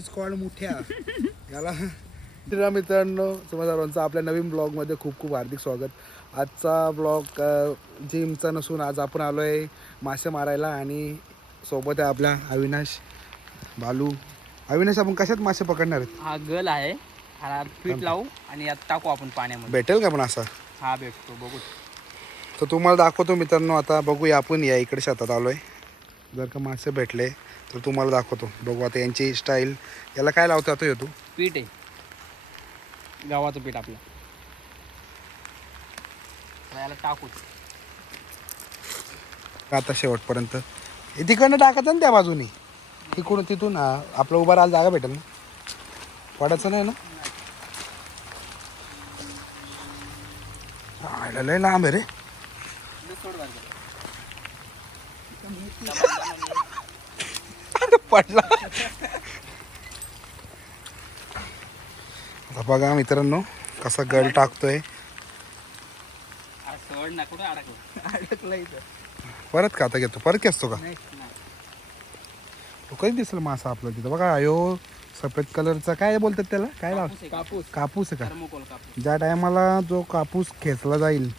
Squad मोठ्या याला मित्रांनो तुम्हाला सर्वांचं आपल्या नवीन ब्लॉगमध्ये खूप खूप हार्दिक स्वागत. आजचा ब्लॉग जिमचा नसून आज आपण आलो आहे मासे मारायला आणि सोबत आहे आपला अविनाश बालू. अविनाश, आपण कशात मासे पकडणार आहेत? हा गल आहे, हा पीठ लावू आणि यात टाकू आपण पाण्यामध्ये. भेटेल का पण असा? हा भेटतो, बघू. तर तुम्हाला दाखवतो मित्रांनो. आता बघूया, आपण या इकडे शेतात आलो आहे. जर का मासे भेटले तर तुम्हाला दाखवतो. बघू आता यांची स्टाईल. याला काय लावतो आता येतो? पीठ आहे, गव्हाचं पीठ आपलं. याला टाकू आता शेवटपर्यंत तिकडनं टाकायचं ना त्या बाजूनी. तिथून आपलं उभा राहायला जागा भेटेल ना, पडायचं नाही ना. लय लांब आहे रे. पडला. आता बघा मित्रांनो कसा गल टाकतोय. परत का आता घेतो, परत खेचतो का? तो कधी दिसेल मासा आपला तिथं? बघा अयो, सफेद कलरचा काय बोलतात त्याला, काय लाव? कापूस. कापूस आहे का? थर्मोकोल कापूस. ज्या टायमाला जो कापूस खेचला जाईल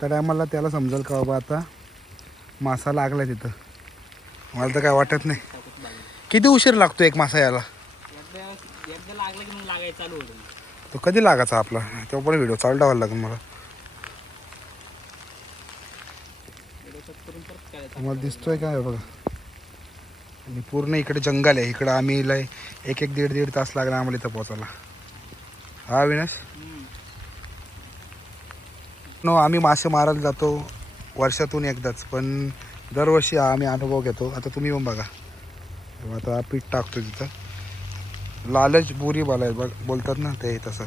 त्या टायमाला त्याला समजेल का बाबा आता मासा लागला तिथं. मला तर काय वाटत नाही. किती उशीर लागतो एक मासा यायला? एकदा लागलं की मग लागायचं चालू होतं. तो कधी लागायचा आपला? तेव्हा पण व्हिडिओ चालू ठेवायला लागेल मला. तुम्हाला दिसतोय काय बघा. आणि पूर्ण इकडे जंगल आहे. इकडं आम्ही लय एक दीड तास लागला आम्हाला इथं पोहोचायला. हा अविनाश, नो आम्ही मासे मारायला जातो वर्षातून एकदाच, पण दरवर्षी आम्ही अनुभव घेतो. आता तुम्ही पण बघा. आता पीठ टाकतो तिथं. लालच बुरी बोलतात ना ते, तसं.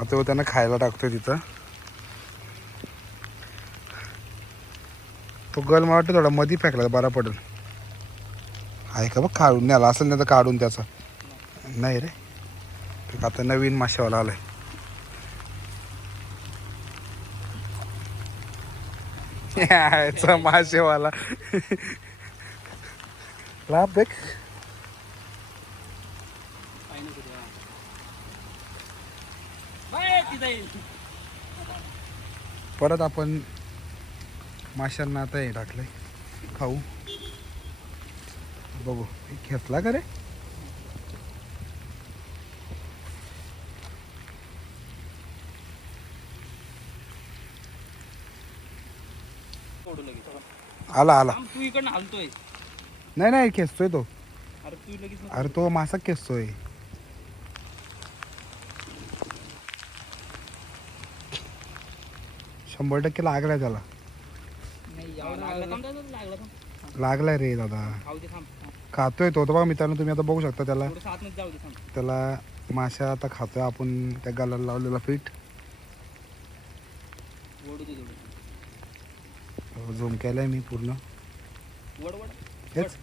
आता त्यांना खायला टाकतोय तिथं. तो गल मला वाटतं थोडा मधी फेकला बरा पडेल. आहे का बघ, काढून न्याला असेल नाही तर काढून त्याचा. नाही रे, आता नवीन माशावाला आलाय. मासेवाला लाभ देख. परत आपण माशांना आता हे टाकलंय खाऊ. बघू घेतला का रे. आला आला. तू इकडनं हलतोय. नाही खेचतोय तो. अरे तू लगेच अरे तो मासा खेचतोय. 100% लागलाय त्याला. लागलाय रे दादा. खातोय तो बघा मित्रांनो. तुम्ही आता बघू शकता त्याला. त्याला माशा आता खातोय आपण. त्या गालाला लावलेला पीठ झूम केलाय मी पूर्ण. हेच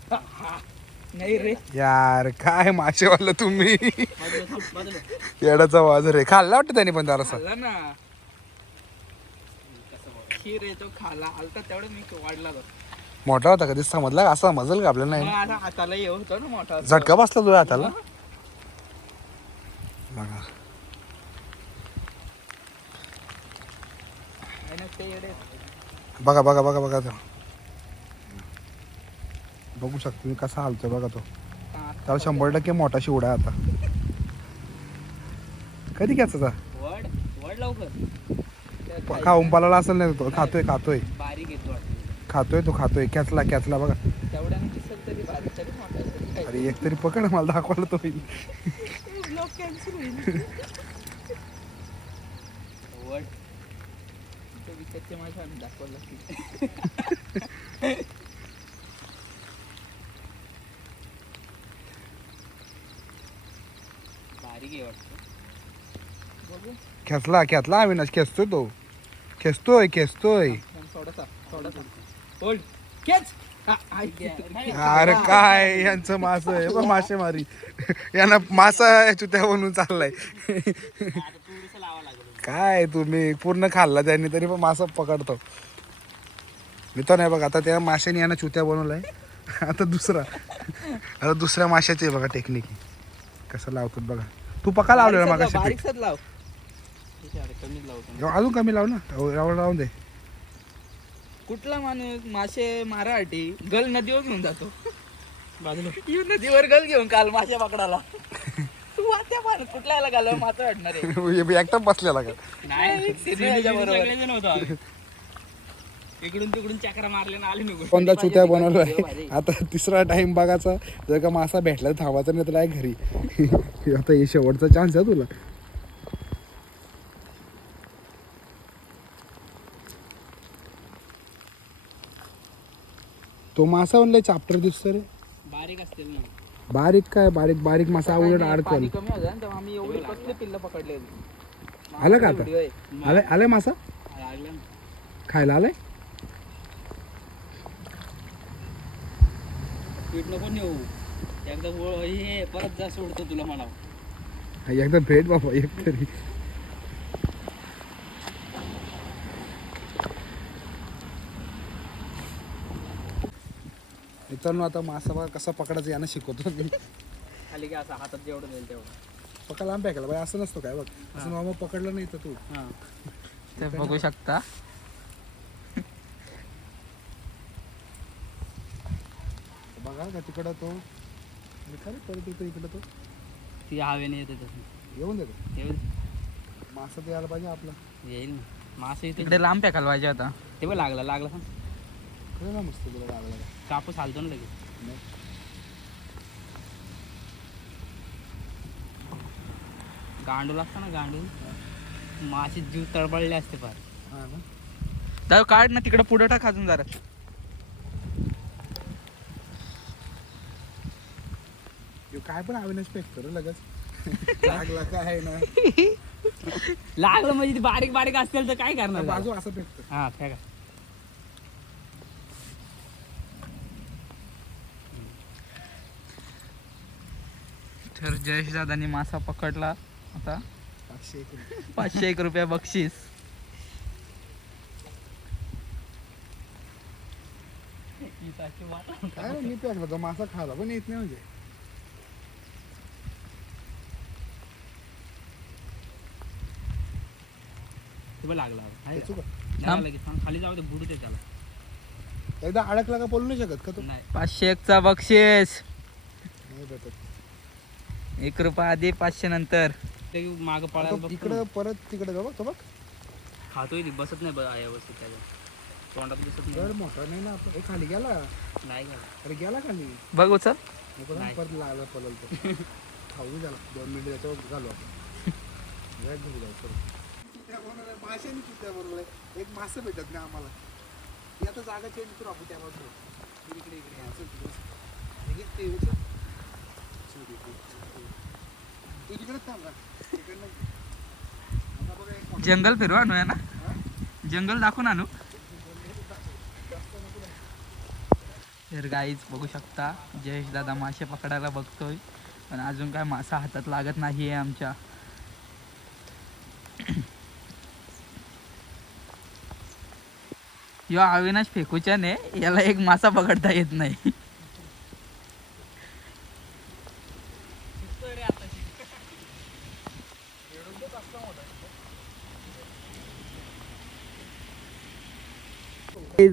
नाही रे यार, काय माशेवाला तुम्ही. येडाचा बाजार आहे. खाल्ला वाटतं त्याने पण जरासा. ना खीर आहे तो खाला आलता तेवढं मी वाढला. मोठा होता कधी समजला? असा समजल का आपल्याला? नाही, हाताला येऊ होतो ना मोठा. झटका बसला तुला हाताला. बघा बघा बघा बघा तो. बघू शकतो तुम्ही कसा हालतोय बघा तो. त्याला 100% मोठा शिवडा आहे आता. कधी घ्यायचा? वड लवकर खाऊन पाला असेल नाही तो. खातोय बारीक येतो. खातोय. कॅचला बघा. तेवढ्याने दिसत तरी बारीक तरी मोठा. अरे एक तरी पकड, मला दाखवलं तो. ब्लॉग कॅन्सल होईल. वड तो विकतचे माझ्या दाखवलं की बारीक आहे वाटतं. बघू. खेचला अविनाश. खेचतोय. थोडासा होल्ड कॅच. अरे काय यांचं मास आहे. मासेमारी यांना मासा चुत्या बनून चाललाय. काय तुम्ही पूर्ण खाल्ला त्यांनी तरी पण मासा पकडतो. मी तर नाही बघा. आता त्या माशाने यांना चुत्या बनवलाय. आता दुसऱ्या माशाची बघा टेक्निक. कसं लावतात बघा. तू पका लावलेला मग बारीकसाच लाव. कमीच लावतो. अजून कमी लाव ना. राहून दे. कुठला माणूस मासे मारासाठी गल नदीवर घेऊन जातो. बाजूला नदीवर गल घेऊन काल मासे पकडाला. तू वाट्या पान कुठल्या याला घालव मासा वाटणार आहे. एकटा बसलेला का नाही सगळेजण होतो. इकडून तिकडून चक्रा मारले ना आले निघून. कोणता चुत्या बनवलाय आता तिसरा टाइम बघायचा. जर का मासा भेटला तर थांबायचा नाही तर आहे घरी. आता हे शेवटचा चान्स आहे तुला. तो मासा म्हणलाय चाप्टर दिसतो रे. बारीक असतील ना. बारीक काय बारीक बारीक मासा उलट अडकल. पाणी कमी होतं ना तेव्हा आम्ही एवढे कसले पिल्ल पकडले. आलं का आता आलाय मासा लागलं ना. खायला आलाय. पीठ नको नेऊ. एकदा हे परत जा सोडतो तुला मला. एकदा भेट बाबा एक तरी. मित्रांनो आता मासा बघा कसा पकडायचा यानं शिकवतो. खाली काय असं हातात जेवढं जाईल तेवढं. पकड लांब फेकायला बाई असं नसतो काय बघ. असं नॉर्मल पकडलं नाही तर तू ते बघू शकता. बघा का तिकडं तो परत येतो इकडं तो ती हवेने येते तसं. येऊन देतो. येईल मासा ते यायला पाहिजे आपला. येईल ना. मासे तिकडे लांब फेकायला पाहिजे आता. ते पण लागला सांग. खरं ना मस्त तुला लागला का? कापूस हालतो ना लगेच. नाही. गांडूल असतं ना गांडूल मासे जीव तळबळले असते फार. हा ना. जाऊ काढ ना तिकडे पुढे टाक अजून जरा. काय पण अविनाश फेकतो रे लगेच. लागला काय ना. लागलं म्हणजे बारीक बारीक असतील तर काय करणार. बाजू असं फेकतो. हा फेका. तर जयेश दादानी मासा पकडला आता. 501 रुपया बक्षीस. काय मी फेकला तो मासा खायला पण येत नाही म्हणजे. लागला खेचू का? खाली जाऊ दे बुडू दे त्याला. एकदा अडकला का बोलू नाही शकत का तू. नाही 501चा बक्षीस. नाही भेटत. 1 रुपया आधी 500 नंतर. माग पळायला इकडं परत तिकडे जाऊ तो बघ. खातोय बसत नाही व्यवस्थित त्याच्या तोंडात दिसत गड मोठा नाही ना आपला. खाली गेला. नाही गेला. अरे गेला खाली. बघू चल. परत लागला पळल तो. खाऊ झाला 2 मिनिटं त्याच्यावर घालू आपण. घरी जाऊ माशाने चुत्या बरोबर एक मासा भेटत नाही आम्हाला. ती आता जागा चेंज करू आपण त्यावर. इकडे तू तिकडे थांब ना. जंगल फिरू आणू या ना. जंगल दाखवून आणू. तर गाईच बघू शकता जयेश दादा मासे पकडायला बघतोय पण अजून काय मासा हातात लागत नाही आहे आमच्या. यो अविनाश फेकूच्याने याला एक मासा पकडता येत नाही.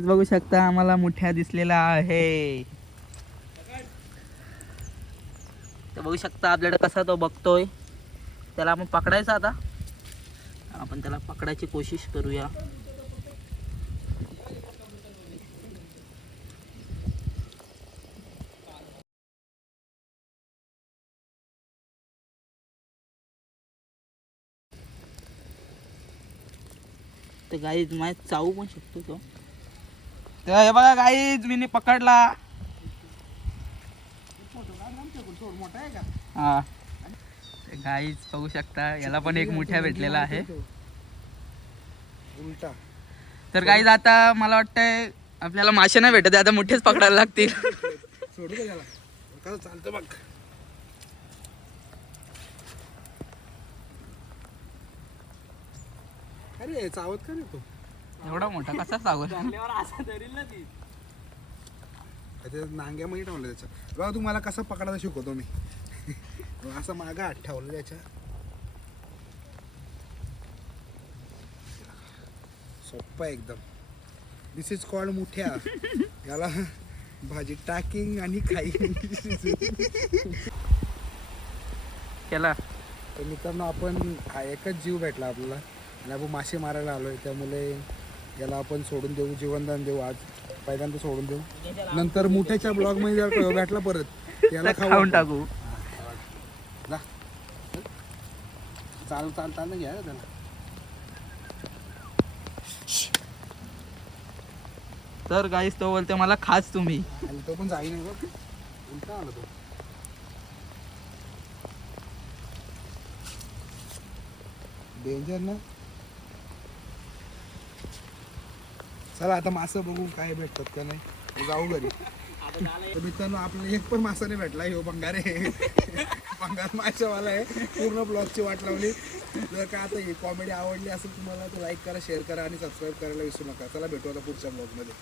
बघू शकता आम्हाला मुठ्या दिसलेला आहे. तर बघू शकता आपल्याकडे कसा तो बघतोय. त्याला आपण पकडायचा आता. आपण त्याला पकडायची कोशिश करूया. तर गाईज माहीत चावू पण शकतो तो. तर हे बघा गाईज मी पकडला. हा गाईज बघू शकता याला पण एक मुठ्या भेटलेला आहे. उलटा. तर गाईज आता मला वाटतंय आपल्याला मासे नाही भेटत आता मुठेच पकडायला लागतील. सोडू का त्याला. कसं चालतं बघ. अरे चावत का रे तू. एवढा मोठा कसा चावल. नांग्यामध्ये ठेवलं त्याच्या. बघा तुम्हाला कसं पकडायला शिकवतो मी. असं मागा हात ठेवलं त्याच्या. सोप्पा एकदम. दिस इज कॉल्ड मुठ्या. याला भाजी टाकिंग आणि खाईन. केला. तर मित्रांनो आपण हा एकच जीव भेटला आपल्याला आणि आपण मासे मारायला आलोय, त्यामुळे याला आपण सोडून देऊ, जीवनदान देऊ. आज पहिल्यांदा सोडून देऊ, नंतर मुठ्याच्या ब्लॉग मध्ये जर भेटला परत याला खाऊन आपण. टाकू. जा. चाल चाल चाल घ्या त्याला. तर गाईस तो बोलते मला खाच तुम्ही. आणि तो पण जाई नाही बघ, उलटा आला तो. डेंजर ना. चला आता मासं बघू काय भेटतात का नाही, जाऊ घरी. तर मित्रांनो आपल्याला एक पण मासा नाही भेटला. ह्यो भंगार आहे. भंगार माशावाला आहे. पूर्ण ब्लॉगची वाट लावली. जर का आता ही कॉमेडी आवडली असेल तुम्हाला तर लाईक करा, शेअर करा आणि सबस्क्राईब करायला विसरू नका. चला भेटू आता पुढच्या ब्लॉगमध्ये.